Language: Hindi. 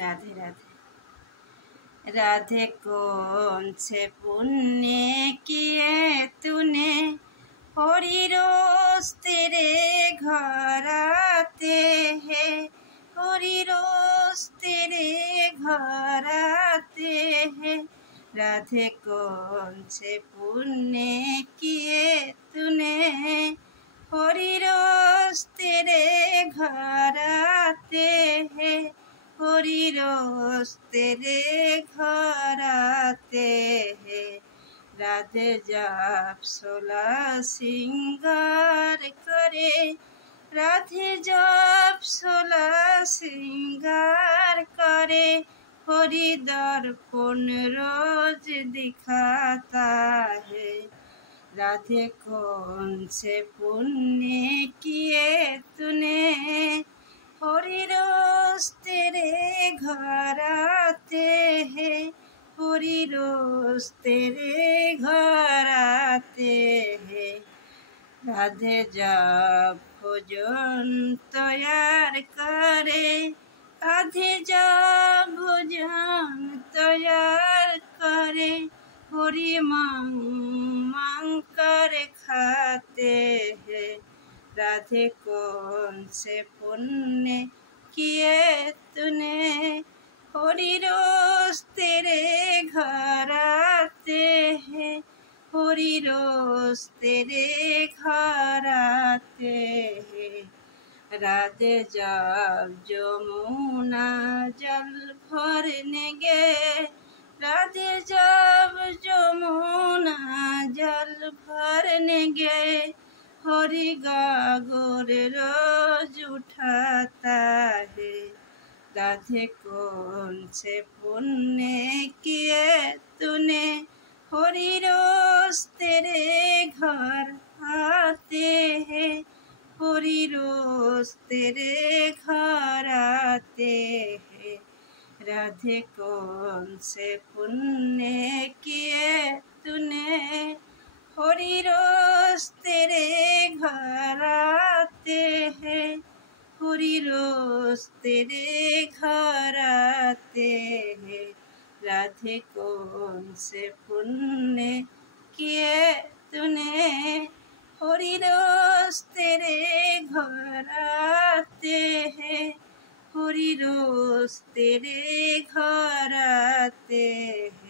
राधे राधे। राधे कौन से पुण्य किए तूने, हरि रोज तेरे घर आते हैं, हरि रोज तेरे घर आते हैं। राधे कौन से पुण्य किए तूने, हरि रोज तेरे घर आते हैं, हरि रोज तेरे घर आते हैं। राधे जब 16 श्रृंगार करे, राधे जब 16 श्रृंगार करे, हरि दर्पण रोज दिखाता है। राधे कौन से पुण्य किए तूने, हरि रोज तेरे घर आते हैं, हरि रोज तेरे घर आते हैं। राधे जब भोजन तैयार करे, राधे जब भोजन तैयार करे, हरि मांग कर खाते हैं। राधे कौन से पुण्य किए तूने, हरि रोज तेरे घर आते हैं, हरि रोज तेरे घर आते हैं। राधे जब जमुना जल भरने गए, राधे जब जमुना जल भरने गए, हरि गागोर रोज उठाता है। राधे कौन से पुण्य किए तूने, हरि रोज तेरे घर आते हैं, हरि रोज तेरे घर आते हैं। राधे कौन से पुण्य किए तूने, हरि रोज तेरे घर आते हैं, हरि रोज तेरे घर आते हैं। राधे कौन से पुण्य किए तूने, हरि रोज तेरे घर आते हैं, हरि रोज तेरे घर आते हैं।